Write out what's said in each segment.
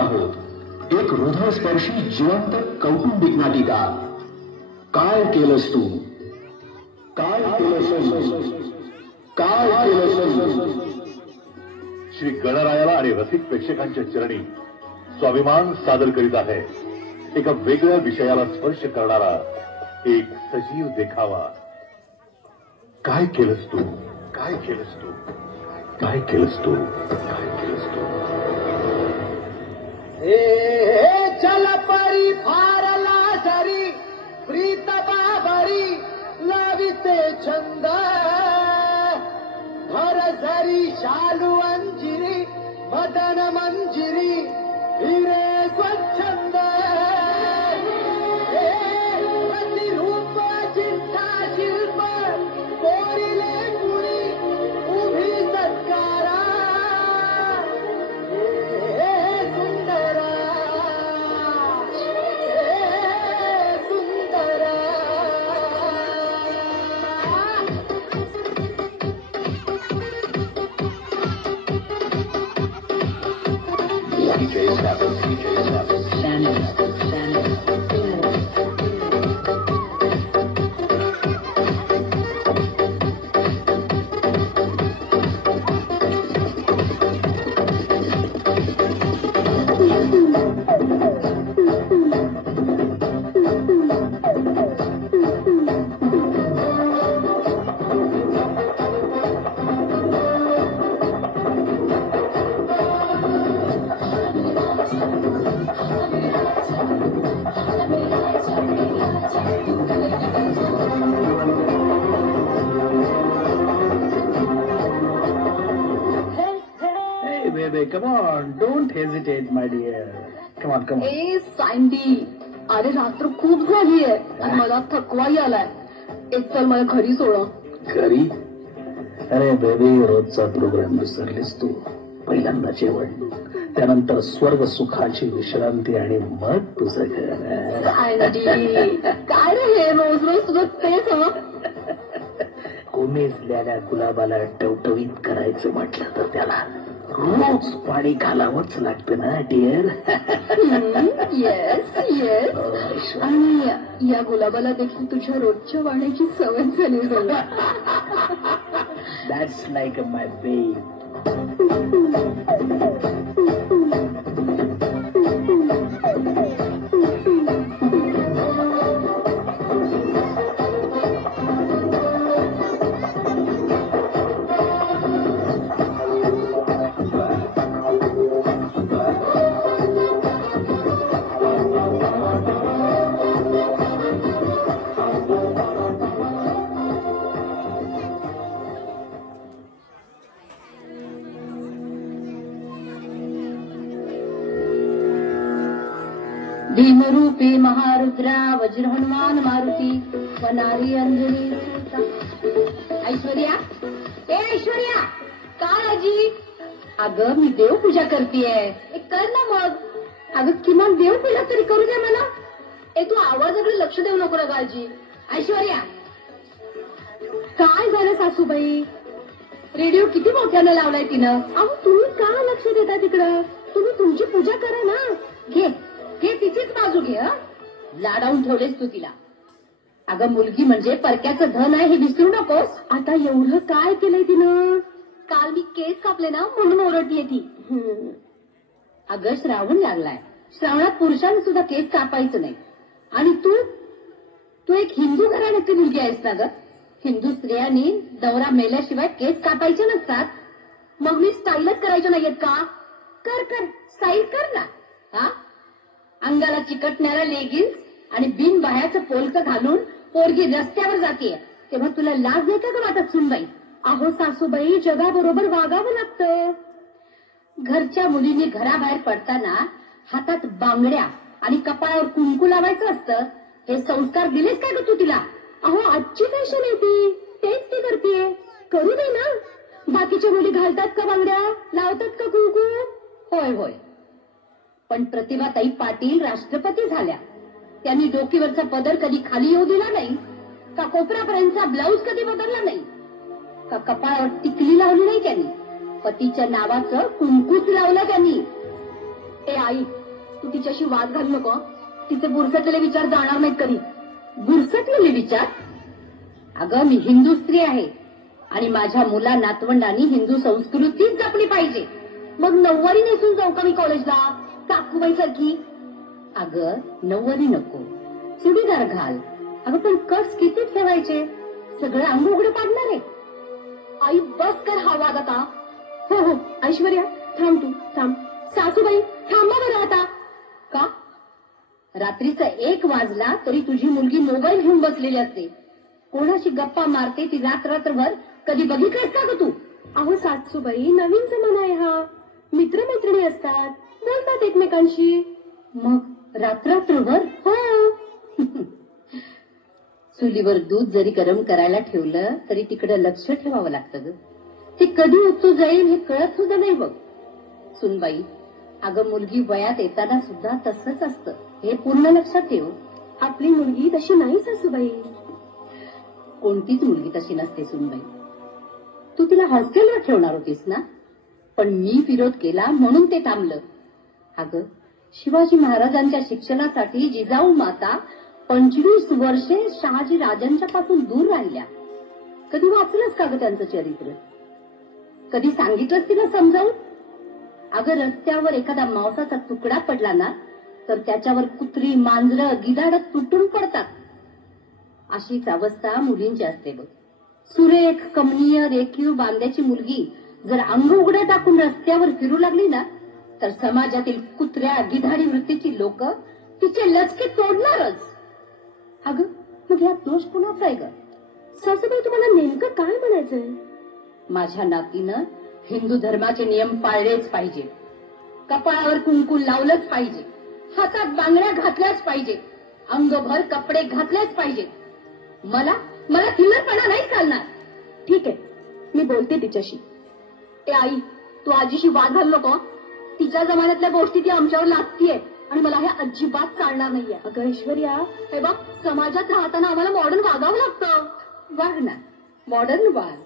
आहोत एक हृदयस्पर्शी जिवंत कौटुंबिक नाटिका. काय केलंस तू, काय केलंस, काय केलंस. श्री गणरायाला आणि रसिक प्रेक्षकांच्या चरणी स्वाभिमान सादर करीत आहे एका वेगळ्या विषयाला स्पर्श करणारा एक सजीव देखावा. काय केलंस तू, काय केलंस तू, काय केलंस तू, काय केलंस तू. चल परी फारला सरी प्रीत बाबरी लाविते छंद भर झरी शालू अंजिरी मदन मंजिरी हिरे स्वच्छंद प्रतिरूप चिंता शिल्प कोरिले मुळी उभी सत्कारा सुंदरा सुंदरा. DJ's happen, DJ's happen. Come on, don't hesitate, my dear. Come on, come on. A sandy, अरे रात्र खूप झाली आहे आणि मला थकवाही आलाय. एक चल मला घरी सोड. घरी? अरे बेबी, रोजचा प्रोग्राम विसरलीस तू. पहिल्यांदा जेवण, त्यानंतर स्वर्ग सुखाची विश्रांती आणि मग तुझं घर. सँडी, काय रे हे रोज रोज तुझं तेच हवं. कोमेजलेल्या गुलाबाला टवटवीत करायचं म्हटलं तर त्याला रोज पाणी घालावंच लागतं ना डिअर. Yes yes. आणि या गुलाबाला देखील तुझ्या रोजच्या वाण्याची सवय झाली झाली. That's like my baby. भीमरूपी महारुद्रा वज्र हनुमान मारुती वनारी अंजनी सीता. ऐश्वर्या, ए ऐश्वर्या, काय आजी? अगं मी देवपूजा करतेय. कर ना मग. अगं किमान देवपूजा तरी करू दे मला. ए तू आवाजाकडे लक्ष देऊ नको ना आजी. ऐश्वर्या, काय झालं सासूबाई? रेडिओ किती मोठ्यानं लावलाय तिनं. अहो तुम्ही का लक्ष देता तिकडं? तुम्ही तुमची पूजा करा ना. घे घे, तिचीच बाजू घे. लाडावून ठेवलेस तू तिला. अगं मुलगी म्हणजे परक्याचं धन आहे हे विसरू नकोस. आता एवढं काय केलंय तिनं? काल मी केस कापले ना म्हणून ओरडतीये ती. अगं श्रावण लागलाय. श्रावणात पुरुषांनी सुद्धा केस कापायचं नाही. आणि तू एक हिंदू घराण्यातली मुलगी आहेस ना ग. हिंदू स्त्रियांनी नवरा मेल्याशिवाय केस कापायचे नसतात. मग मी स्टाईलच करायच्या नाहीयेत का? कर कर, स्टाईल कर ना. हा, अंगाला चिकटणारा लेगिन्स आणि बिनबाह्याचं पोलकं घालून पोरगी रस्त्यावर जातीये तेव्हा तुला लाज देतं का वाटत सुनबाई? अहो सासूबाई, जगाबरोबर वागावं लागतं. घरच्या मुलींनी घराबाहेर पडताना हातात बांगड्या आणि कपाळावर कुंकू लावायचं असतं. हे संस्कार दिलेस काय ग तू तिला? अहो आजची फॅशन आहे ती, तेच ती करतीये. करू दे ना. बाकीच्या मुली घालतात का बांगड्या, लावतात का कुंकू? होय होय, पण प्रतिभाताई पाटील राष्ट्रपती झाल्या. त्यांनी डोकीवरचा पदर कधी खाली येऊ दिला नाही का? कोपरापर्यंतचा ब्लाऊज कधी बदलला नाही का? कपाळावर टिकली लावली नाही त्यांनी. पतीच्या नावाचं कुंकूच लावलं त्यांनी. ए आई, तू तिच्याशी वाद घालू नको. तिचे बुरसटलेले विचार जाणार नाहीत कधी. बुरसटलेले विचार? अगं, मी हिंदू स्त्री आहे आणि माझ्या मुला नातवंडांनी हिंदू संस्कृतीच जपली पाहिजे. मग नऊवारी नेसून जाऊ का मी कॉलेजला, काकूबाई सारखी? अगं, नऊवारी नको, चुडीदार घाल. अगं, पण कट्स किती ठेवायचे? सगळं अंग उघडं पाडणार आहे. आई, बस कर हा वाद आता. हो हो, ऐश्वर्या थांब, तू थांब. सासूबाई थांबा बरं आता. का? रात्रीचा 1 वाजला तरी तुझी मुलगी मोबाईल घेऊन बसलेली असते. कोणाशी गप्पा मारते ती रात्रभर, कधी बघितलंस का ग तू? अहो सासूबाई, नवीन जमाना आहे हा. मित्रमैत्रिणी असतात, बोलतात एकमेकांशी. मग रात्रभर? हो. चुलीवर दूध जरी गरम करायला ठेवलं तरी तिकडे लक्ष ठेवावं लागतं ग. ते कधी उतू जाईल हे कळत सुद्धा नाही बघ. सुनबाई, अगं, मुलगी वयात येताना सुद्धा तसंच असतं, हे पूर्ण लक्षात ठेव. आपली मुलगी तशी नाही सासूबाई. कोणतीच मुलगी तशी नसते सुनबाई. तू तिला हॉस्टेलवर ठेवणार होतीस ना, पण मी विरोध केला म्हणून ते थांबलं. अगं, शिवाजी महाराजांच्या शिक्षणासाठी जिजाऊ माता 25 वर्षे शहाजी राजांच्या पासून दूर राहिल्या. कधी वाचलंस का ग त्यांचं चरित्र? कधी सांगितलंस तिला समजावून? अगं, रस्त्यावर एखादा मांसाचा तुकडा पडला ना तर त्याच्यावर कुत्री, मांजरं, गिधाडं तुटून पडतात. अशीच अवस्था मुलींची असते बघ. सुरेख, कमनीय, रेखीव बांध्याची मुलगी जर अंग उघडं टाकून रस्त्यावर फिरू लागली ना तर समाजातील कुत्र्या, गिधाडी वृत्तीची लोक तिचे लचके तोडणारच. अगं, मग यात दोष कुणाचा आहे ग? सासूबाई, तुम्हाला नेमकं काय म्हणायचंय? माझ्या नातीनं हिंदू धर्माचे नियम पाळलेच पाहिजे. कपाळावर कुंकू लावलंच पाहिजे. हातात बांगड्या घातल्याच पाहिजे. अंगभर कपडे घातलेच पाहिजे. मला थिल्लरपणा नाही चालणार. ठीक आहे, मी बोलते तिच्याशी. ए आई, तू आजीशी वाद घालू नको. तिच्या जमान्यातल्या गोष्टी ती आमच्यावर लादतीये आणि मला हे अजिबात चालणार नाहीये. अगं ऐश्वर्या, हे बघ, समाजात राहताना आम्हाला मॉडर्न वागावं लागतं. वाग ना, मॉडर्न वाग,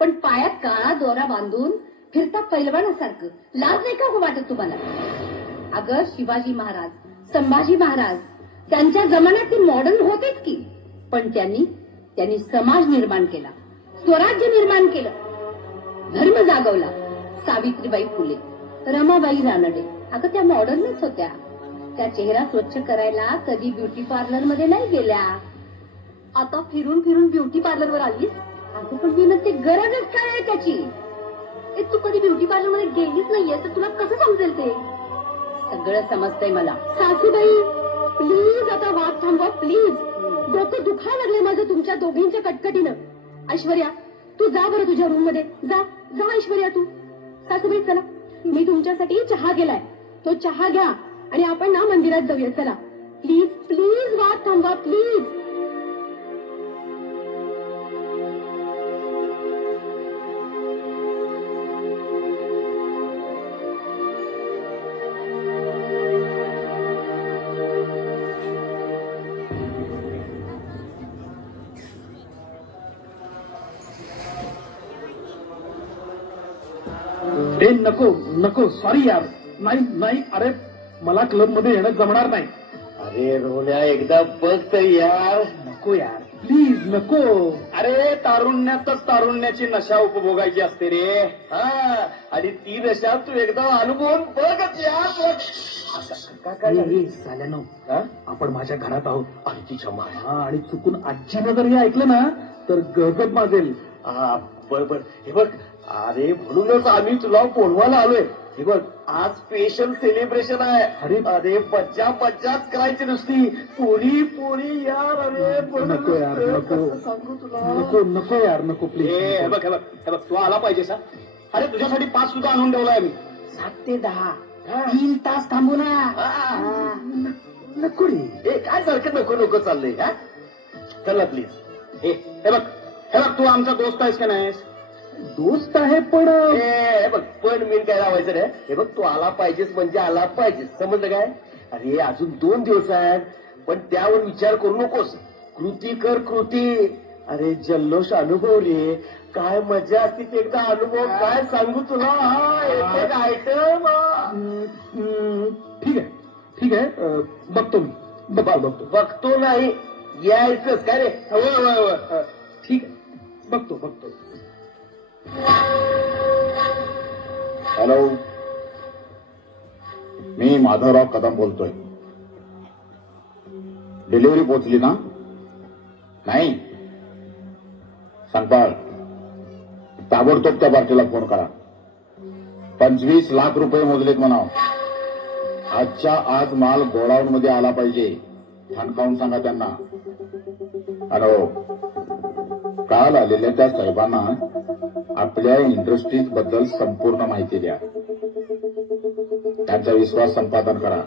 पण पायात काळा दोरा बांधून फिरता पैलवानासारखं. लाज नाही का वाटत तुम्हाला? अगं, शिवाजी महाराज, संभाजी महाराज, त्यांच्या जमान्यात ती मॉडर्न होतेच की, पण त्यांनी समाज निर्माण केला, स्वराज्य निर्माण केलं, धर्म जागवला. सावित्रीबाई फुले, रमाबाई रानडे, अगं त्या मॉडर्नच होत्या. त्या चेहरा स्वच्छ करायला कधी ब्युटी पार्लर मध्ये नाही गेल्या. आता फिरून फिरून ब्युटी पार्लरवर आलीस? अगं, पण मी म्हणते गरजच काय आहे त्याची? तू कधी ब्युटी पार्लर मध्ये गेलीच नाहीये तर तुला कसं समजेल ते? सगळं समजतंय मला. सासूबाई, प्लीज आता वाद थांबवा प्लीज. डोकं दुखायला लागले माझं तुमच्या दोघींच्या कटकटीनं. ऐश्वर्या, तू जा बरं तुझ्या रूम मध्ये. जा ऐश्वर्या तू. सासूबाई, चला, मी तुमच्यासाठी चहा गेलाय, तो चहा घ्या आणि आपण ना मंदिरात जाऊया. चला प्लीज प्लीज, वाद थांबवा प्लीज. नको, सॉरी यार. नाही, अरे मला क्लब मध्ये येणं जमणार नाही. अरे रोल्या, एकदा बघ तर यार. नको यार, प्लीज नको. अरे, तारुण्यातच तारुण्याची नशा उपभोगायची असते रे. हा, आणि ती नशा तू एकदा अनुभवून बघच यार. झाल्यानं आपण माझ्या घरात आहोत. आजीच्या माया. आणि चुकून आजीनं जर हे ऐकलं ना तर गजब माजेल. बर, हे बघ, अरे म्हणूनच आम्ही तुला बोलवायला आलोय. हे बघ, आज स्पेशल सेलिब्रेशन आहे. अरे मज्जाच करायची नुसती. पोळी यार. अरे नको यार, सांगू तुला. नको यार, नको प्लीज. हे बघ, तू आला पाहिजेस. अरे तुझ्यासाठी 5 सुद्धा आणून ठेवलाय मी. 7 ते 10 3 तास थांबू ना. नको रे. काय सारखं नको चाललंय. हा, चला प्लीज. हे बघ, तू आमचा दोस्त आहेस का नाहीस? दोस्त आहे, पण हे बघ, पण मी काय लावायचं रे. हे बघ, तू आला पाहिजेस म्हणजे आला पाहिजेस, समजलं काय? अरे अजून 2 दिवस आहेत, पण त्यावर विचार करू नकोस. कृती कर, कृती. अरे जल्लोष अनुभव रे. काय मजा असते ते एकदा अनुभव. काय सांगू तुला. हा, एक आयटम ठीक आहे ठीक आहे, बघतो मी. बघतो बघतो नाही, यायचंच काय रे? ठीक आहे, बघतो. हॅलो, मी माधवराव कदम बोलतोय. डिलिव्हरी पोहोचली ना? नाही सांगताल, ताबडतोब त्या पार्टीला फोन करा. 25 लाख रुपये मोजलेत म्हणाव. आजच्या आज माल गोडाऊन मध्ये आला पाहिजे, ठणकावून सांगा त्यांना. हॅलो, काल आलेल्या त्या साहेबांना आपल्या इंडस्ट्रीज बद्दल संपूर्ण माहिती द्या. त्यांचा विश्वास संपादन करा.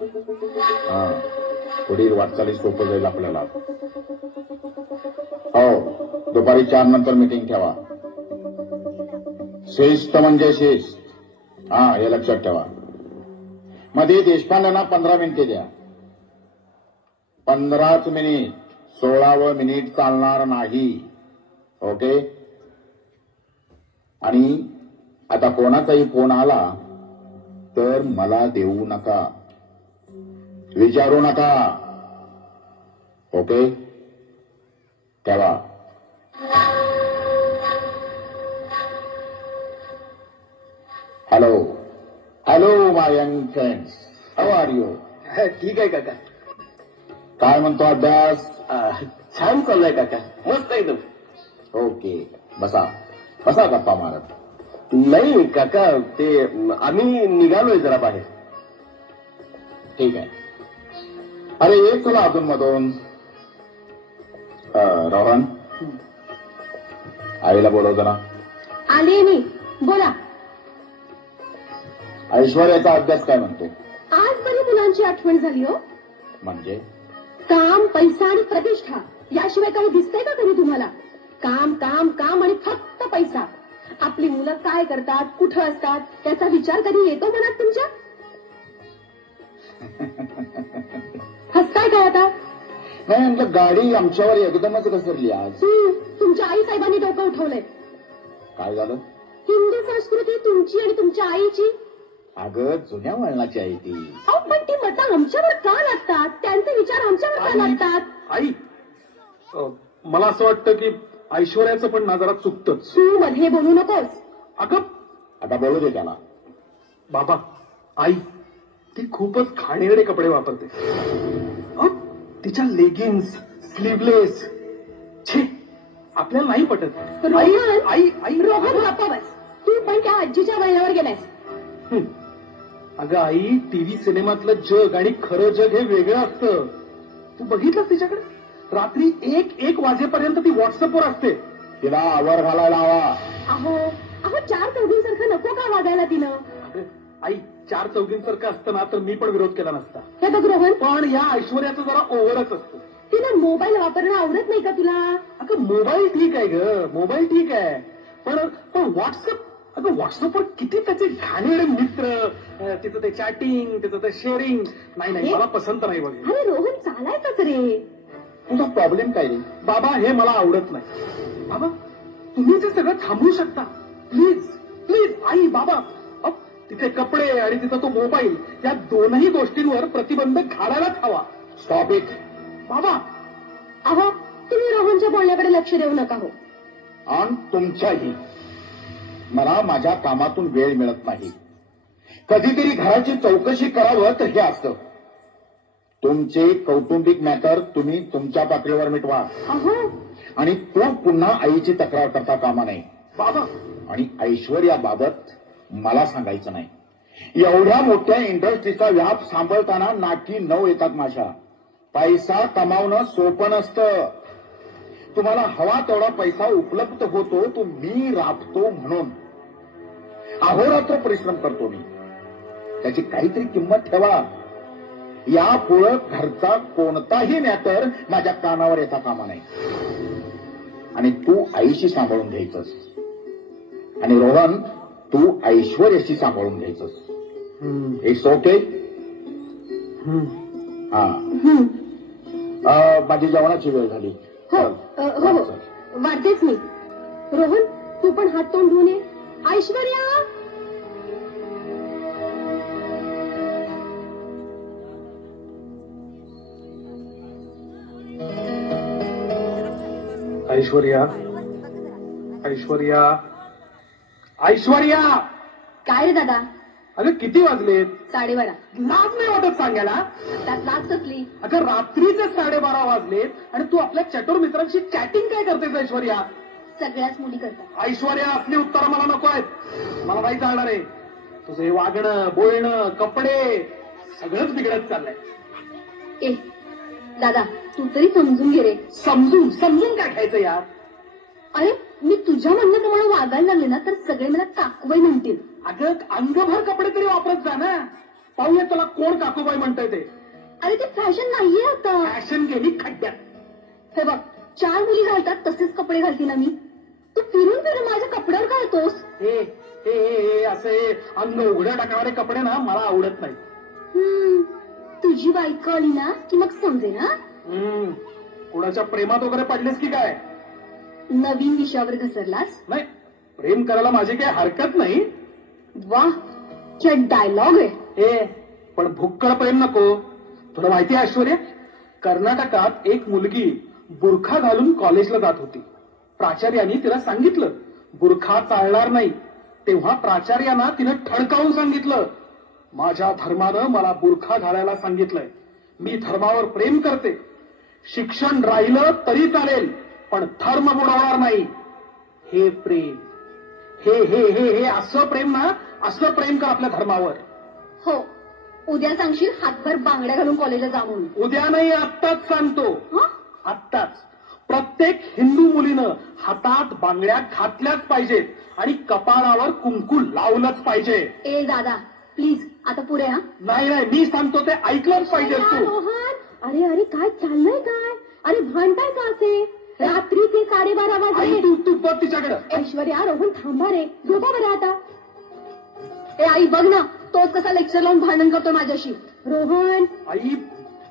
पुढील वाटचाली सोपं जाईल आपल्याला. हो, दुपारी 4 नंतर मीटिंग ठेवा. शिस्त म्हणजे शिस्त, हे लक्षात ठेवा. मध्ये देशपांड्यांना 15 मिनिटे द्या. 15च मिनिट, 16वं मिनिट चालणार नाही. ओके? आणि आता कोणाचाही फोन आला तर मला देऊ नका, विचारू नका. ओके? ठेवा. Hello my young friends, how are you? ठीक आहे काका. काय म्हणतो अभ्यास? छान चाललाय काका, मस्त एकदम. ओके, बसा गप्पा मारत. नाही काका, ते आम्ही निघालोय जरा बाहेर. ठीक आहे. अरे एक तुला अधून मधून. रोहन, आईला बोलव जरा. आले मी, बोला. ऐश्वर्याचा अभ्यास काय म्हणतो? आज बरी मुलांची आठवण झाली हो. म्हणजे काम, पैसा आणि प्रतिष्ठा याशिवाय काही दिसतंय का कधी तुम्हाला? काम काम काम आणि फक्त पैसा. आपली मुलं काय करतात, कुठं असतात त्याचा विचार कधी येतो मनात तुमच्या? हसताय काय आता? नाही म्हटलं, गाडी आमच्यावर एकदमच घसरली आज. तुमच्या आई साहेबांनी डोकं उठवलंय. काय झालं? हिंदू संस्कृती तुमची आणि तुमच्या आईची. अगं, जुन्या वळणाची आहे ती. पण ती मतं आमच्यावर का लागतात? त्यांचे विचार आमच्यावर का लागतात? आई, मला असं वाटतं की ऐश्वर्याचं पण ना जरा चुकतंच. तू मध्ये बोलू नकोस. अगं, आता बोलू दे त्याला. बाबा, आई ती खूपच घाणेरडे कपडे वापरते. तिच्या लेगिन्स, स्लीवलेस, छे, आपल्याला नाही पटत. रोहन, गप्पा बस. तू पण त्या आजीच्या वळणावर गेलास. अगं आई, टीव्ही सिनेमातलं जग आणि खरं जग हे वेगळं असतं. तू बघितलंस तिच्याकडे? रात्री 1 वाजेपर्यंत ती व्हॉट्सअपवर असते. तिला आवर घालायला हवा. अहो 4 चौघींसारखं नको का वागायला तिनं? अगं आई, 4 चौघींसारखं असतं ना तर मी पण विरोध केला नसता. हे बघ रोहन, पण या ऐश्वर्याचं जरा ओव्हरच असतं. तिला मोबाईल वापरणं आवडत नाही का तुला? अगं मोबाईल ठीक आहे ग, मोबाईल ठीक आहे, पण व्हॉट्सअप, अगं व्हॉट्सअपवर किती त्याचे घाणेरडे मित्र, तिचं ते चॅटिंग, तिचं ते शेअरिंग. नाही, मला पसंत नाही बघ. अरे रोहन, चालायचंच रे. तुझा प्रॉब्लेम काय रे? बाबा, हे मला आवडत नाही. बाबा, तुम्ही ते सगळं थांबवू शकता प्लीज प्लीज. आई, बाबा, तिचे कपडे आणि तिचा तो मोबाईल, या दोनही गोष्टींवर प्रतिबंध घालायलाच हवा. Stop it. बाबा, अहो तुम्ही रोहनच्या बोलण्याकडे लक्ष देऊ नका हो. आणि तुमच्याही. मला माझ्या कामातून वेळ मिळत नाही. कधीतरी घराची चौकशी करावं तर हे असतं. तुमचे कौटुंबिक मॅटर तुम्ही तुमच्या पातळीवर मिटवा. अहो, आणि तो पुन्हा आईची तक्रार करता कामा नये. बाबा, आणि ऐश्वर्याबाबत मला सांगायचं नाही. एवढ्या मोठ्या इंडस्ट्रीचा व्याप सांभाळताना नाकी 9 येतात माझ्या. पैसा कमावणं सोपं नसतं. तुम्हाला हवा तेवढा पैसा उपलब्ध होतो तो मी राबतो म्हणून. अहोरात्र परिश्रम करतो मी. त्याची काहीतरी किंमत ठेवा. यापुढे घरचा कोणताही मॅटर माझ्या कानावर येता कामा नाही. आणि तू आईशी सांभाळून घ्यायचंस. आणि रोहन, तू ऐश्वर्याशी सांभाळून घ्यायचंस. It's okay? माझी जेवणाची वेळ झाली. हो हो हो, वाटतेच मी. रोहन, तू पण हात तोंड धुवून ये. ऐश्वर्या, ऐश्वर्या, ऐश्वर्या, ऐश्वर्या, काय रे दादा? अगं किती वाजलेत? 12:30. लाज नाही वाटत सांगायला? त्यात लाज कसली? अगं रात्रीचे 12:30 वाजलेत आणि तू आपल्या चटोर मित्रांशी चॅटिंग काय करतेस ऐश्वर्या? सगळ्याच मुली करतात. ऐश्वर्या, असली उत्तरं मला नको आहेत. मला नाही चालणार आहे. तुझं हे वागणं, बोलणं, कपडे सगळंच बिघडत चाललंय. ए दादा, तू तरी समजून घे रे. समजून समजून काय खायचं यार? अरे मी तुझ्या म्हणणं प्रमाणे वागायला लागले ना तर सगळे मला काकूबाई म्हणतील. अगं अंगभर कपडे तरी वापरत जा ना. पाहूया तुला कोण काकूबाई म्हणतंय ते. अरे ते फॅशन नाहीये आता. फॅशन गेली खड्ड्यात. हे बघ, 4 मुली घालतात तसेच कपडे घालते ना मी. तू फिरून फिरून माझ्या कपड्यावर घालतोस. हे हे हे असे अंग उघड्या टाकणारे कपडे ना मला आवडत नाही. तुझी बायको आली ना की मग समजे ना. कोणाच्या प्रेमात वगैरे पडलेस की काय? नवीन विषयावर घसरलास? नाही, प्रेम करायला माझी काही हरकत नाही. वाह, क्या डायलॉग आहे. हे पण भुक्कड प्रेम नको. तुला माहिती आहे ऐश्वर्या, कर्नाटकात एक मुलगी बुरखा घालून कॉलेजला जात होती. प्राचार्यांनी तिला सांगितलं बुरखा चालणार नाही. तेव्हा प्राचार्यांना तिनं ठणकावून सांगितलं, माझ्या धर्मानं मला बुरखा घालायला सांगितलंय. मी धर्मावर प्रेम करते. शिक्षण राहिलं तरी चालेल पण धर्म बुडवणार नाही. हे प्रेम, हे हे हे हे असं प्रेम ना, असं प्रेम कर आपल्या धर्मावर. हो, उद्या सांगशील हातभर बांगड्या घालून कॉलेजला जा म्हणून. उद्या नाही, आत्ताच सांगतो. आत्ताच. प्रत्येक हिंदू मुलीनं हातात बांगड्या घातल्याच पाहिजेत आणि कपाळावर कुंकू लावलंच पाहिजे. ए दादा प्लीज आता पुढे. हा नाही नाही, मी सांगतो ते ऐकलंच पाहिजे तू. रोहन, अरे अरे काय चाललंय काय? अरे भांडताय का असे? रात्रीचे 12:30 वाजले. तू बघ तिच्याकडं. ऐश्वर्या, रोहन थांबा रे, झोपा बरं आता. ए आई बघ ना, तोच कसा लेक्चर लावून भांडण करतो माझ्याशी. रोहन. आई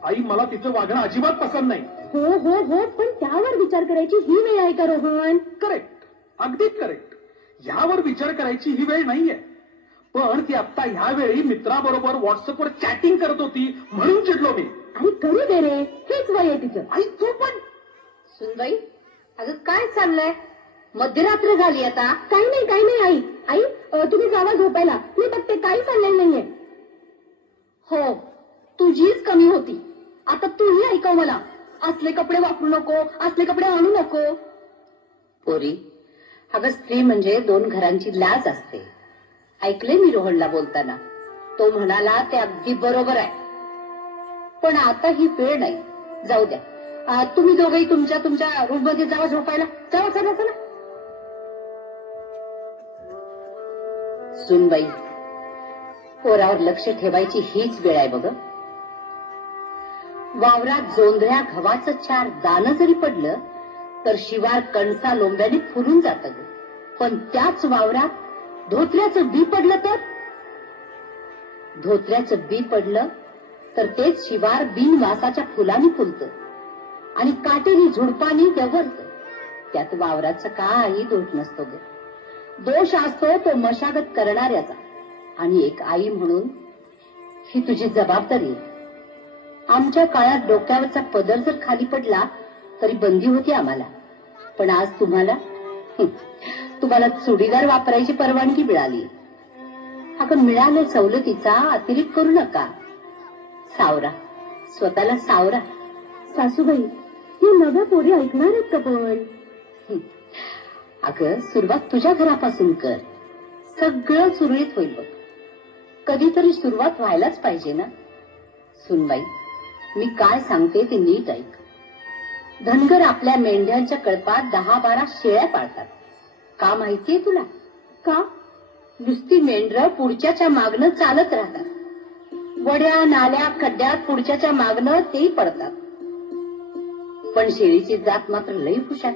आई मला तिचं वागणं अजिबात पसंत नाही. हो हो हो, पण त्यावर विचार करायची ही वेळ आहे का रोहन? करेक्ट, अगदी करेक्ट. यावर विचार करायची ही वेळ नाहीये. पण ती आता ह्या वेळी मित्राबरोबर व्हॉट्सअपवर चॅटिंग करत होती म्हणून चिडलो मी. आणि करू दे रे, हेच वय आहे तिचं. आई तू पण. सुनबाई, अगं काय चाललंय? मध्यरात्र झाली आता. काही नाही काही नाही आई. आई तुम्ही जावा झोपायला, मी बघते काही चाललेलं नाहीये. हो, तुझीच कमी होती. आता तूही ऐकव मला. असले कपडे वापरू नको, असले कपडे आणू नको. पोरी, अगं स्त्री म्हणजे 2 घरांची लाज असते. ऐकले मी रोहनला बोलताना. तो म्हणाला ते अगदी बरोबर आहे. पण आता ही वेळ नाही. जाऊ द्या, तुम्ही दोघेही तुमच्या तुमच्या रूम मध्ये जावा झोपायला. चला चला चला. सुनबाई, पोरावर लक्ष ठेवायची हीच वेळ आहे बघ. वावरात जोंधळ्या गव्हाचं 4 दाणं जरी पडलं तर शिवार कणसा लोंब्याने फुलून जातं ग. पण त्याच वावरात धोत्र्याचं बी पडलं तर? धोत्र्याचं बी पडलं तर तेच शिवार बिनवासाच्या फुलांनी फुलतं आणि काटेरी झुडपांनी डवरतं. त्यात वावराचा काही दोष नसतो ग. दोष असतो तो मशागत करणाऱ्याचा. आणि एक आई म्हणून ही तुझी जबाबदारी आहे. आमच्या काळात डोक्यावरचा पदर जर खाली पडला तरी बंदी होती आम्हाला. पण आज तुम्हाला चुडीदार वापरायची परवानगी मिळाली. अगं मिळालं सवलतीचा अतिरेक करू नका. सावरा, स्वतःला सावरा. सासूबाई, ही नव्या पोरी ऐकणार आहेत का पण? अगं सुरुवात तुझ्या घरापासून कर. सगळं सुरळीत होईल बघ. कधीतरी सुरुवात व्हायलाच पाहिजे ना. सुनबाई, मी काय सांगते ते नीट ऐक. धनगर आपल्या मेंढ्यांच्या कळपात 10-12 शेळ्या पाळतात. का माहितीये तुला? का? नुसती मेंढरं पुढच्याच्या मागणं चालत राहतात. वड्या नाल्या खड्ड्यात पुढच्याच्या मागणं तेही पडतात. पण शेळीची जात मात्र लई हुशार.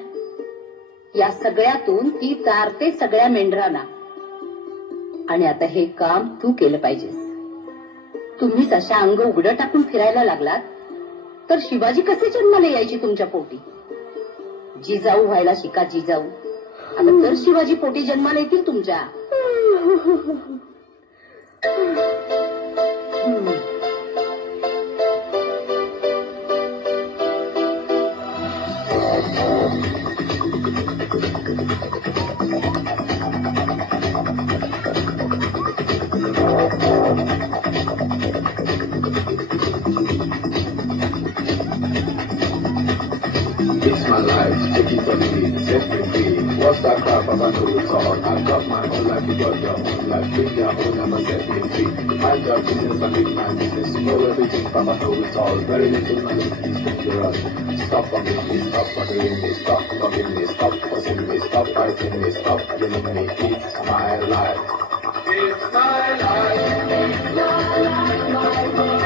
या सगळ्यातून ती चारते सगळ्या मेंढरांना. आणि आता हे काम तू केलं पाहिजेस. तुम्हीच अशा अंग उघडं टाकून फिरायला लागलात तर शिवाजी कसे जन्माला यायचे तुमच्या पोटी? जिजाऊ व्हायला शिका, जिजाऊ. आता तर शिवाजी पोटी जन्माला येतील तुमच्या. It's my life, take it or leave it, set me free. What's that crap about to it all? I've got my own life, you got your own life. Bring your own, I'ma set me free. My job business, I make my business. You know everything, Papa know it all. Very little money, please don't you rush. Stop bugging me, stop bothering me, stop bugging me, stop fussing me, stop fighting me, stop killing me. It's my life. It's my life. It's my life, my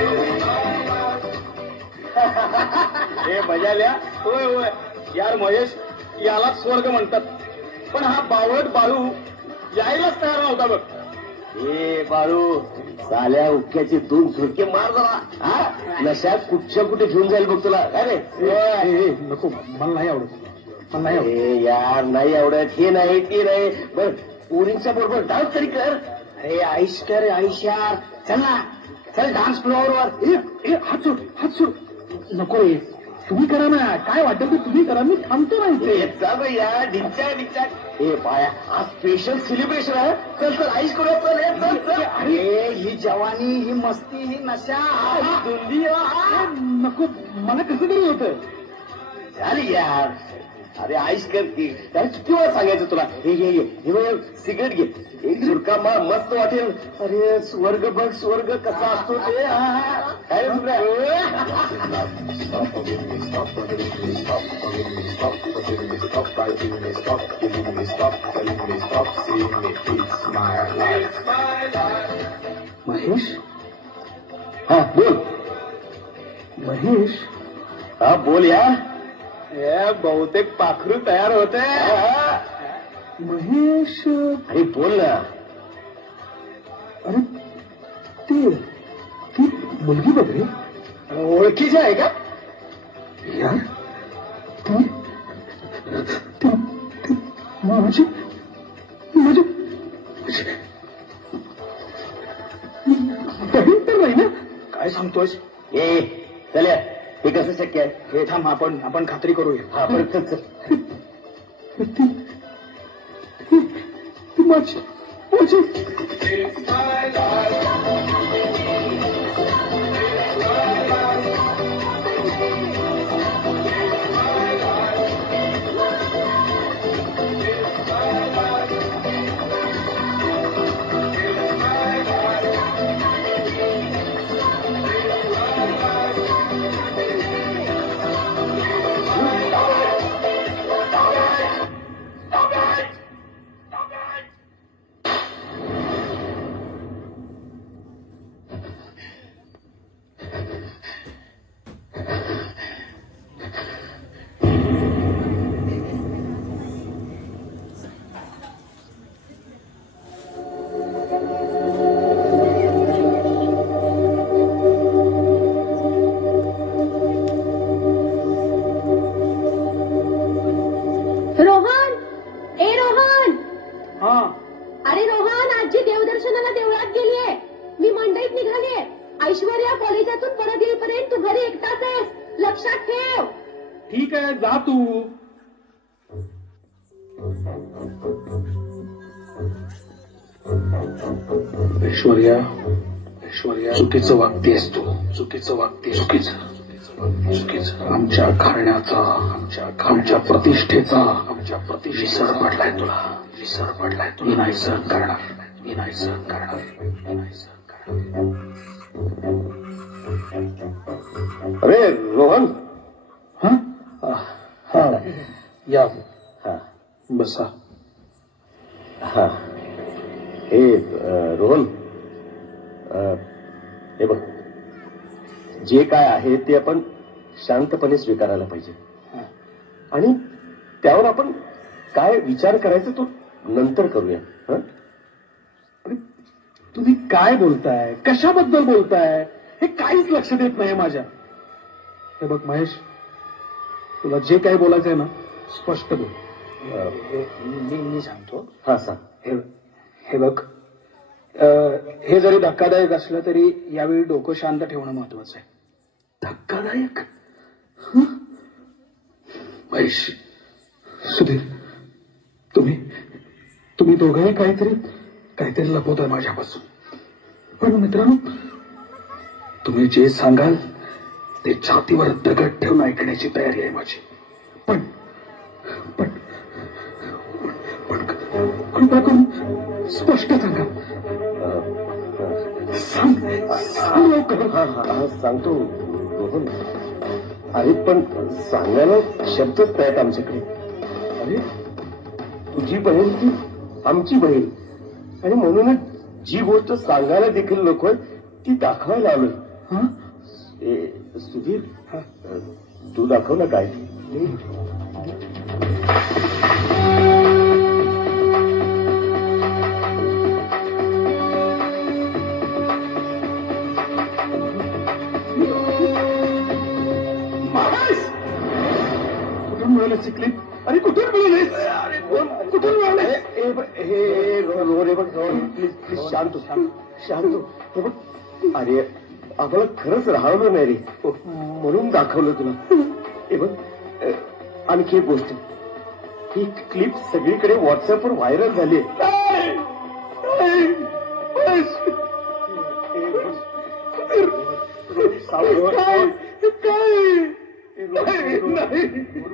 हे बजाल्या. होय होय यार महेश, यालाच स्वर्ग म्हणतात. पण हा बावळट बाळू यायलाच तयार नव्हता बघ. ए बाळू, साल्या उक्क्याचे 2 झुरके मार जरा. हा नशा कुठच्या कुठे घेऊन जाईल बघ तुला. अरे नको, मला नाही आवडत, मला नाही आवडत. ए यार, नाही आवडत, हे नाही ते नाही. बर पोरींच्या बरोबर डान्स तरी कर. अरे आईश कर, आईश यार. चल ना, चल डान्स फ्लोअरवर. हात सोड, हात सोड. नको रे, तुम्ही करा ना, काय वाटत ते तुम्ही करा, मी थांबतो नाही. चाल या डिच्चा डिच्चा. ए बाया, आज स्पेशल सेलिब्रेशन आहे. चल चल आईस करूया. चल चल चल. अरे ही जवानी, ही मस्ती, ही नशा, नको, मला कसं तरी होतं. झाली यार. अरे आईस कर की. त्याला किती वेळा सांगायचं तुला. हे सिगरेट घे, एक झुरका मस्त वाटेल. अरे स्वर्ग बघ, स्वर्ग कसा असतो ते. काय रे तुला. Stop bugging me, stop bothering me, stop bugging me, stop fussing me, stop fighting me, stop killing me, stop telling me, stop seeing me. It's my life. It's my life. Mahesh, हा बोल. महेश, हा बोल यार. बहुतेक पाखरू तयार होते. महेश, अरे बोल ना. अरे ती मुलगी बघ रे. ओळखीची आहे का यार? ती माझी बहीण तर नाही ना? काय सांगतोस? ए चल्या, हे कसं शक्य आहे? हे थांब, आपण खात्री करूया. हा बरं चल चल. ती माझी. ऐश्वर्या कॉलेजातून परत येईपर्यंत तू घरी एकटाच आहेस, लक्षात ठेव. ठीक आहे, जा तू. ऐश्वर्या, चुकीचं वागतेस तू, चुकीचं वागतेस. चुकीचं. आमच्या घराण्याचा, आमच्या प्रतिष्ठेचा विसर पडलाय तुला. मी नाही सहन करणार. अरे रोहन. हा या. हा बसा. हा हे रोहन, हे बघ, जे काय आहे ते आपण शांतपणे स्वीकारायला पाहिजे. आणि त्यावर आपण काय विचार करायचा तो नंतर करूया. तुम्ही काय बोलताय, कशाबद्दल बोलताय, हे काहीच लक्ष देत नाही माझ्या. हे बघ महेश, तुला जे काही बोलायचंय ना स्पष्ट बोल. मी सांगतो. हा सांग. हे बघ, हे जरी धक्कादायक असलं तरी यावेळी डोकं शांत ठेवणं महत्वाचं आहे. धक्कादायक? महेश, सुधीर, तुम्ही दोघंही काहीतरी लपवताय माझ्यापासून. पण मित्रांनो, तुम्ही जे सांगाल ते छातीवर दगड ठेवून ऐकण्याची तयारी आहे माझी. पण पण पण कृपा करून स्पष्ट सांगा. सांग लवकर. सांगतो रोहन. अरे पण सांगायला शब्दच नाहीत आमच्याकडे. अरे तुझी बहीण ती आमची बहीण, आणि म्हणूनच जी गोष्ट सांगायला देखील नकोय ती दाखवायला आलोय. सुधीर, तू दाखव ना काय ते. कुठून मिळालं शिकली? अरे कुठून मिळाले? कुठून मिळाले? हे बघ प्लीज शांत हे बघ. अरे आम्हाला खरंच राहवलं नाही रे, म्हणून दाखवलं तुला. हे बघ, आणखी एक गोष्ट, ही क्लिप सगळीकडे व्हॉट्सअपवर व्हायरल झाली.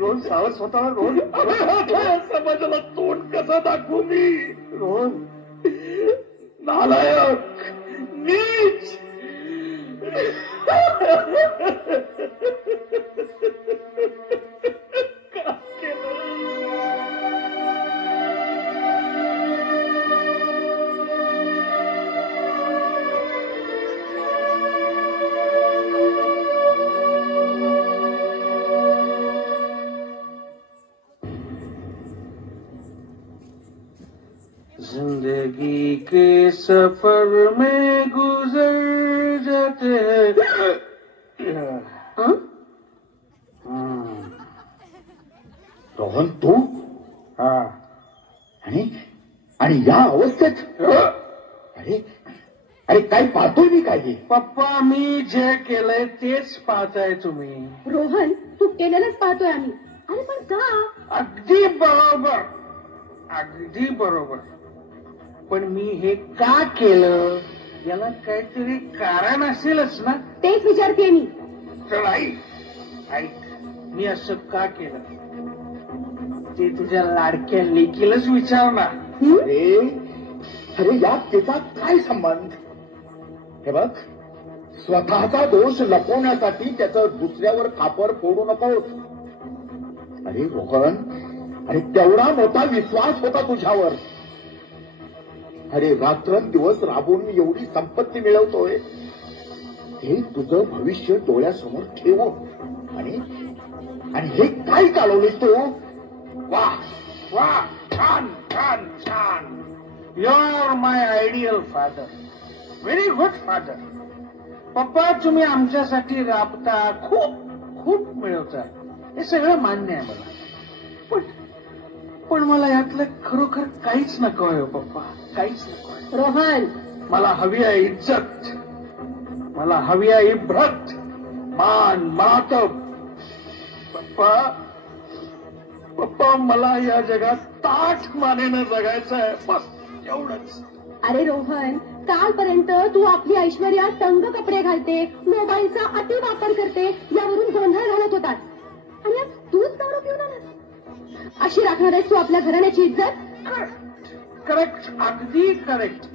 रोहन सावध स्वतःला. रोहन समाजाला तोंड कसं दाखवू मी? रोहन नालायक, नीच. जिंदगी के सफर में गुजर जाते हैं. रोहन तू? हा. आणि या अवस्थेत? अरे अरे काय पाहतोय मी? काय पप्पा, मी जे केलंय तेच पाहताय तुम्ही. रोहन, तू केलेलंच पाहतोय आम्ही. अरे पण का? अगदी बरोबर, अगदी बरोबर. पण मी हे का केलं याला काहीतरी कारण असेलच ना? तेच विचारते मी. चल ऐक, मी असं का केलं ते तुझ्या लाडक्या लेकीलाच विचार ना. अरे यात त्याचा काय संबंध? हे बघ, स्वतःचा दोष लपवण्यासाठी त्याचं दुसऱ्यावर खापर फोडू नकोस. अरे रोहन, अरे तेवढा मोठा विश्वास होता तुझ्यावर. अरे रात्रंदिवस राबून मी एवढी संपत्ती मिळवतोय, हे तुझं भविष्य डोळ्यासमोर ठेवून, आणि हे काय चालवलीस तू? वा वा, छान छान छान. You are my ideal father, very good father. पप्पा, तुम्ही आमच्यासाठी राबता, खूप खूप मिळवता, हे सगळं मान्य आहे मला. पण मला यातलं खरोखर काहीच नको आहे पप्पा, काहीच नको. रोहन, मला हवी आहे इज्जत, मला हवी आहे इब्रत, मान मातब. पप्पा, मला या जगात ताठ मानेनं जगायचं आहे, बस एवढंच. अरे रोहन, कालपर्यंत तू आपली ऐश्वर्या तंग कपडे घालते, मोबाईलचा अति वापर करते, यावरून गोंधळ घालत होतास, आणि आज तूच दारू पिऊन आलास. अशी राखणार आहेस तू आपल्या घराण्याची इज्जत? करेक्ट, अगदी करेक्ट.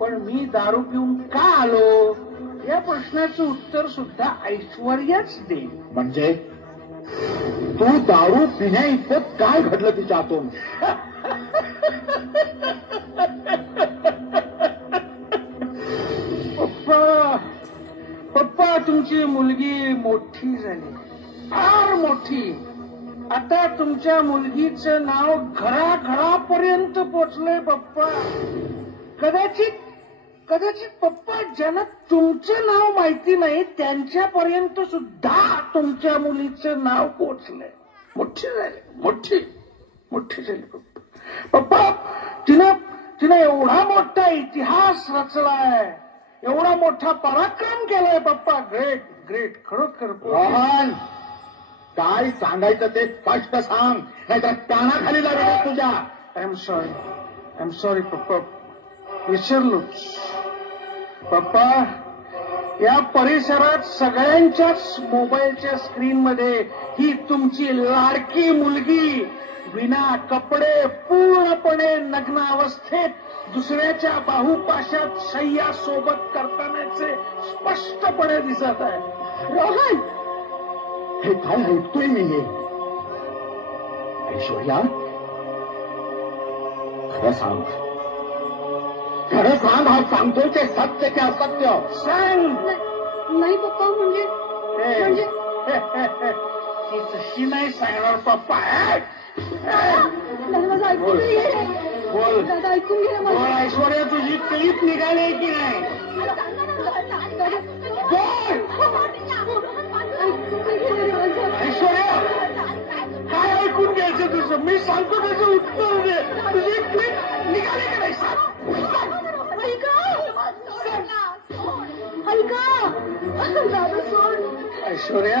पण मी दारू पिऊन का आलो या प्रश्नाचं उत्तर सुद्धा ऐश्वर्याच देईल. म्हणजे तू दारू पिण्या इतकं काय घडलं तिच्या हातून? पप्पा, तुमची मुलगी मोठी झाली, फार मोठी. आता तुमच्या मुलगीचं नाव घराघरापर्यंत पोचलंय पप्पा. कदाचित पप्पा, ज्यांना तुमचं नाव माहिती नाही त्यांच्यापर्यंत सुद्धा तुमच्या मुलीचं नाव पोचलंय. मोठी झाली पप्पा. तिनं एवढा मोठा इतिहास रचलाय, एवढा मोठा पराक्रम केलाय पप्पा. ग्रेट ग्रेट, खरोखर. रोहन, काय सांगायचं ते स्पष्ट सांग, नाहीतर कानाखाली लागेल तुझ्या. आय एम सॉरी पप्पा, विसरलो. पप्पा, या परिसरात सगळ्यांच्याच मोबाईलच्या स्क्रीन मध्ये ही तुमची लाडकी मुलगी विना कपडे पूर्णपणे नग्न अवस्थेत दुसऱ्याच्या बाहुपाशात शय्या सोबत करतानाचे स्पष्टपणे दिसत आहे. रोहन, हे काय ऐकतोय मी हे? ऐश्वर्या, खरं सांग, खरं सांग, हा सांगतोय ते सत्य की असत्य? सांग. नाही पप्पा, म्हणजे ती तशी नाही सांगणार पप्पा. माझं ऐकून घे. बोल दादा ऐकून घे बोल. ऐश्वर्या, तुझी क्लिप निघाली की नाही? ऐश्वर्या, काय ऐकून घ्यायचं तुझं? मी सांगतो त्याचं उत्तर दे. तुझी क्लिप निघाली की नाही? ऐश्वर्या,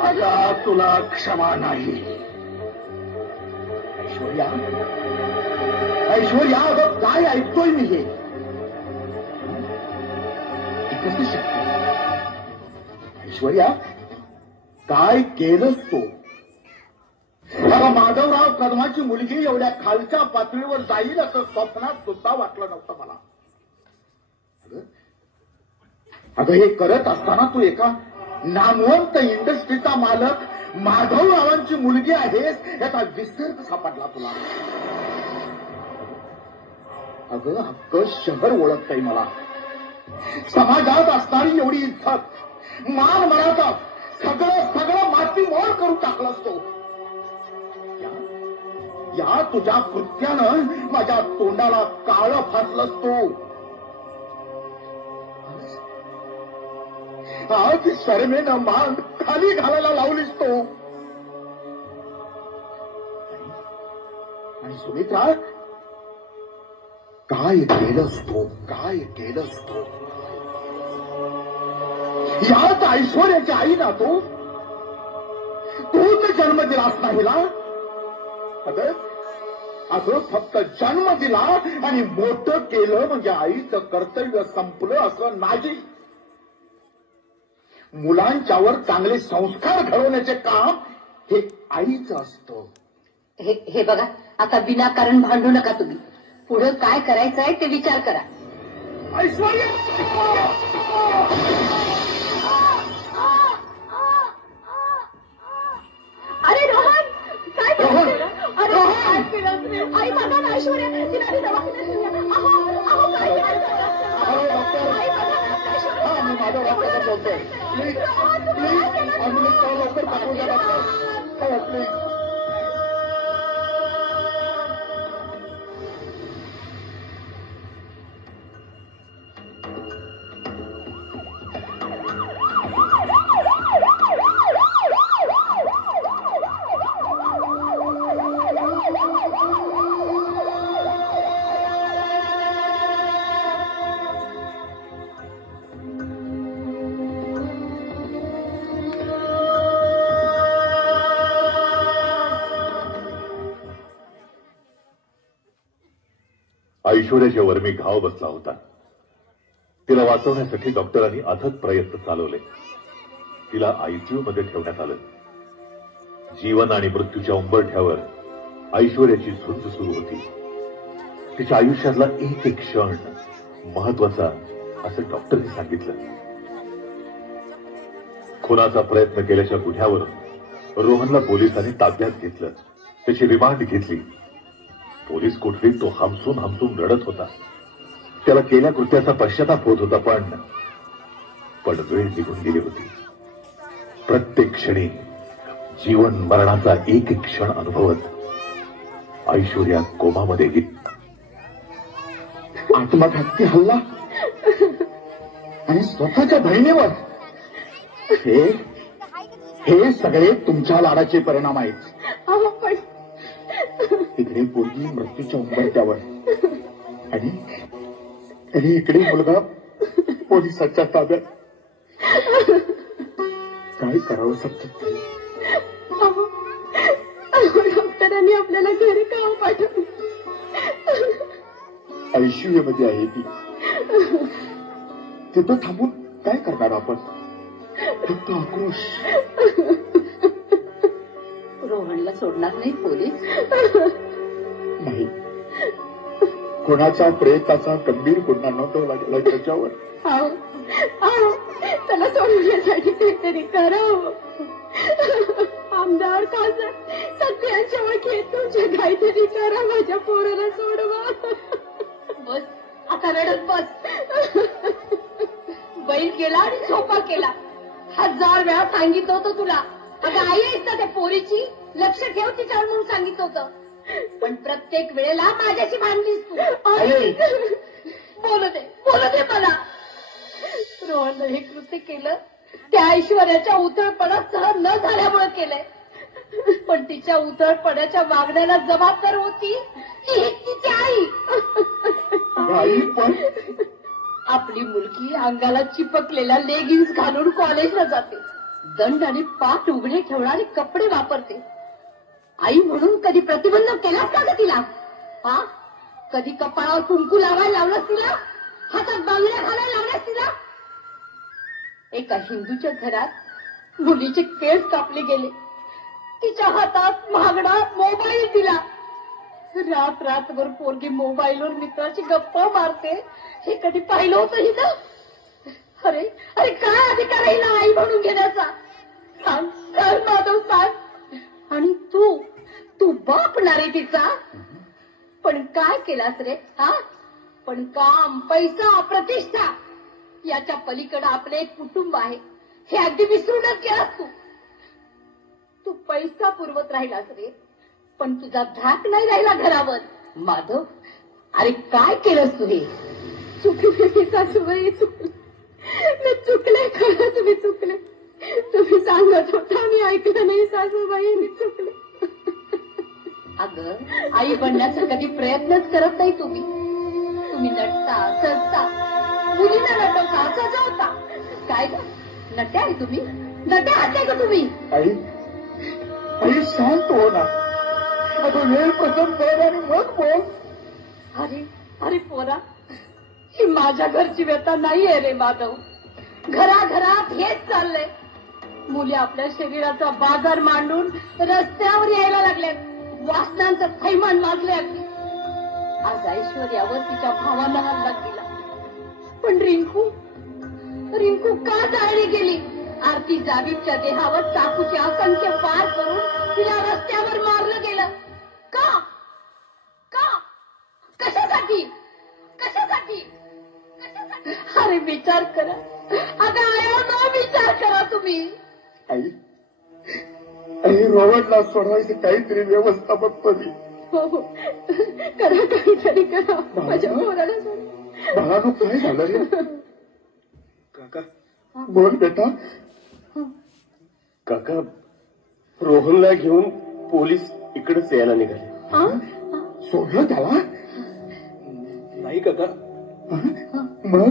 आता तुला क्षमा नाही. ऐश्वर्या, ऐश्वर्या, अगं काय ऐकतोय मी हे? कसं शक्य? ऐश्वर्या, काय केलंस तू? अगं माधवराव कदमाची मुलगी एवढ्या खालच्या पातळीवर जाईल असं स्वप्नात सुद्धा वाटलं नव्हतं मला. अगं हे करत असताना तू एका नामवंत इंडस्ट्रीचा मालक माधवरावांची मुलगी आहेस याचा विसर कसा पडला तुला? अगं अख्खं शहर ओळखतंय मला. समाजात असणारी एवढी इज्जत, मान मराठा सगळं सगळं माती मोल करून टाकलंस तो. या तुझ्या कृत्यानं माझ्या तोंडाला काळं फासलंस तू. आज शर्मेनं मान खाली घालायला लावलीस तो. आणि सुमित्रा, काय केलंस तू? काय केलंस तू? यात ऐश्वर्याची आई ना तू? तूच जन्म दिलास ना हिला? अगं फक्त जन्म दिला आणि मोठं केलं म्हणजे आईचं कर्तव्य संपलं असं नाही. मुलांच्यावर चांगले संस्कार घडवण्याचे काम हे आईचं असतं. हे बघा, आता विनाकारण भांडू नका तुम्ही. पुढे काय करायचं आहे ते विचार करा. ऐश्वर्या, अरे रोहन, काय केलं? अरे काय केलं तुम्ही? आई बघा ना, ऐश्वर्या तिला आधी दवाखान्यात नेऊया. अहो काय केलं? आई बघा ना, ऐश्वर्या. मी माधवराव बोलतोय. प्लीज प्लीज ॲम्ब्युलन्स लवकर पाठवून द्या डॉक्टर, प्लीज. ऐश्वर्याच्या वर्मी घाव बसला होता. तिला वाचवण्यासाठी डॉक्टरांनी अथक प्रयत्न चालवले. तिला आयसीयू मध्ये ठेवण्यात आलं. जीवन आणि मृत्यूच्या उंबरठ्यावर ऐश्वर्याची झुंज सुरू होती. तिच्या आयुष्यातला एक एक क्षण महत्वाचा असं डॉक्टरने सांगितलं. खुनाचा प्रयत्न केल्याच्या गुन्ह्यावरून रोहनला पोलिसांनी ताब्यात घेतलं. त्याची रिमांड घेतली. पोलीस कोठडीत तो हमसून हमसून रडत होता. त्याला केल्या कृत्याचा पश्चाताप होत होता. पण वेळ निघून गेली होती. प्रत्येक क्षणी जीवन मरणाचा एक एक क्षण अनुभवत ऐश्वर्या कोमामध्ये गेली. आत्मघाती हल्ला आणि स्वतःच्या बहिणीवर, हे सगळे तुमच्या लाडाचे परिणाम आहेत. तिकडे पोरगी मृत्यूच्या उंबरठ्यावर आणि इकडे मुलगा पोलिसांच्या ताब्यात. काय करावं सत्य? डॉक्टरांनी आपल्याला घरी का पाठवलं? ICU मध्ये आहे ती. तिथं थांबून काय करणार आपण? फक्त आक्रोश. रोहनला सोडणार नाही पोलीस? नाही. कोणाचा प्रेताचा गंभीर गुन्हा नोंदवला गेला त्याच्यावर. त्याला सोडवण्यासाठी काहीतरी करावं. आमदार खासदार सगळ्यांच्या ओळखी तुमच्या काहीतरी करा, माझ्या पोराला सोडवा. बस आता रडत बस. बैल केला आणि झोपा केला. 1000 वेळा सांगितलं होतं तुला. अगं आई आहेस ना त्या पोरीची, लक्ष ठेव तिच्यावर म्हणून सांगितलं होतं. पण प्रत्येक वेळेला माझ्याशी भांडलीस तू. बोलू दे मला. रोहननं हे कृत्य केलं त्या ऐश्वर्याच्या उथळपणा सहन न झाल्यामुळे केलंय. पण तिच्या उथळपणाच्या वागण्याला जबाबदार होती तिची आई. पण आपली मुलगी अंगाला चिपकलेल्या लेगिन्स घालून कॉलेजला जाते. दंड आणि पाठ उघडे ठेवणारे कपडे वापरते. आई म्हणून कधी प्रतिबंध केलास का ग तिला? हा, कधी कपाळावर कुंकू लावायला लावलास तिला? हातात बांगड्या घालायला लावल्यास तिला? एका हिंदूच्या घरात मुलीचे केस कापले गेले. तिच्या हातात महागडा मोबाईल दिला. रात्रभर पोरगी मोबाईलवर मित्राची गप्पा मारते, हे कधी पाहिलं होतं हिनं? अरे काय अधिकार आहे ना आई म्हणून घेण्याचा? सांग माधव सांग. आणि तू बाप नारे तिचा. पण काय केलास रे? हा, पण काम, पैसा, प्रतिष्ठा याच्या पलीकडे आपले एक कुटुंब आहे हे अगदी विसरूनच गेलास तू पैसा पुरवत राहिलास रे, पण तुझा धाक नाही राहिला घरावर. माधव, अरे काय केलंस तू? हे चुकले सासूबाई, मी चुकले, खरंच मी चुकले. तुम्ही सांगत होता मी ऐकलं नाही सासूबाई, मी चुकले. अगं आई बनण्याचा कधी प्रयत्नच करत नाही तुम्ही नटता सजता, मुलींना नटवता सजवता. काय ग नट्या आहे तुम्ही? नट्या आहात का तुम्ही? आई शांत हो ना. अगं वेळ पसंत कर आणि मग बोल. अरे पोरा, ही माझ्या घरची व्यथा नाहीये रे माधव. घराघरात हेच चाललंय. मुली आपल्या शरीराचा बाजार मांडून रस्त्यावर यायला लागल्यात. वासनांचं थैमान माजले अगदी. आज ऐश्वर्यावर तिच्या भावानं हल्ला केला. पण रिंकू का जाळली गेली? आरती जावीच्या देहावर चाकूचे असंख्य वार करून तिला रस्त्यावर मारलं गेलं. का? कशासाठी? अरे विचार करा. अगं आया, विचार करा तुम्ही. आई रोहनला सोडवायची काहीतरी व्यवस्था बघतो मी. हो, करा, काहीतरी करा. माझ्या पोराला सोड. बाळानं काय झालं रे? काका बोल बेटा. काका, रोहनला घेऊन पोलीस इकडेच यायला निघाले. सोडलं त्याला? नाही काका. मग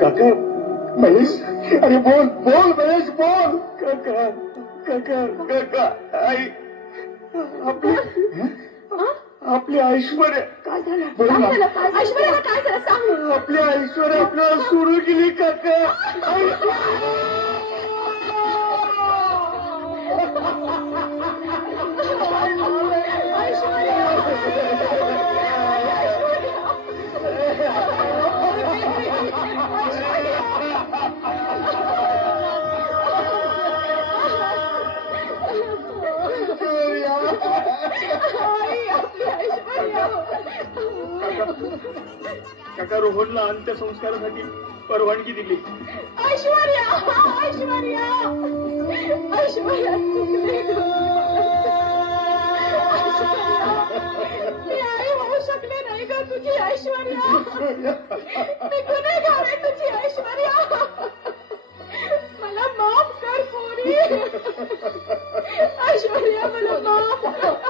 काका, महेश, अरे बोल महेश, बोल. काका, आई, आपली ऐश्वर्या काय झालं? ऐश्वर्या काय झालं सांग. आपली ऐश्वर्या आपल्याला सोडून गेली काका. काका, रोहनला अंत्यसंस्कारासाठी परवानगी दिली. ऐश्वर्या मी आई होऊ शकले नाही का तुझी ऐश्वर्या? मी गुन्हेगार आहे तुझी ऐश्वर्या. मला माफ कर पोरी. ऐश्वर्या, मला माफ कर.